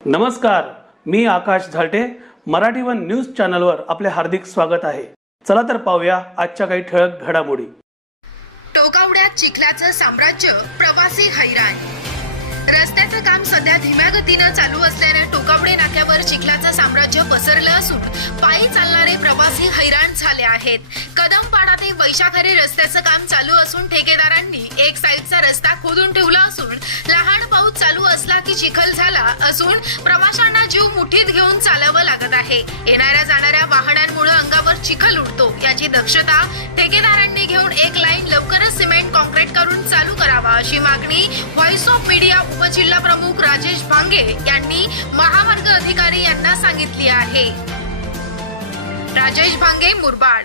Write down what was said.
नमस्कार मी Akash Zalte. Marathi one news चॅनलवर आपले हार्दिक स्वागत आहे. चला तर पाहूया आजच्या काही ठळक घडामोडी. टोकावड्यात चिखलाचं साम्राज्य प्रवासी हैराण. रस्त्याचं काम सध्या धीम्या गतीनं चालू असल्याने टोकावडे नाक्यावर चिखलाचं साम्राज्य पसरलं असून पायी चालणारे प्रवासी हैराण झाले आहेत. कदमपाडा ते वैशाखरे रस्त्याचं काम चालू असून ठेकेदारांनी एक साईडचा रस्ता खोदून ठेवला असून की चिखल झाला असून प्रवाशांना जीव मुठीत घेऊन चालावं लागत आहे. येणाऱ्या जाणाऱ्या वाहनांमुळे अंगावर चिखल उडतो. याची दक्षता ठेकेदारांनी घेऊन एक लाईन लवकरच सिमेंट कॉन्क्रीट करून चालू करावा अशी मागणी व्हॉइस ऑफ मीडिया उपजिल्हा प्रमुख राजेश भांगे यांनी महामार्ग अधिकारी यांना सांगितली आहे. राजेश भांगे मुरबाड.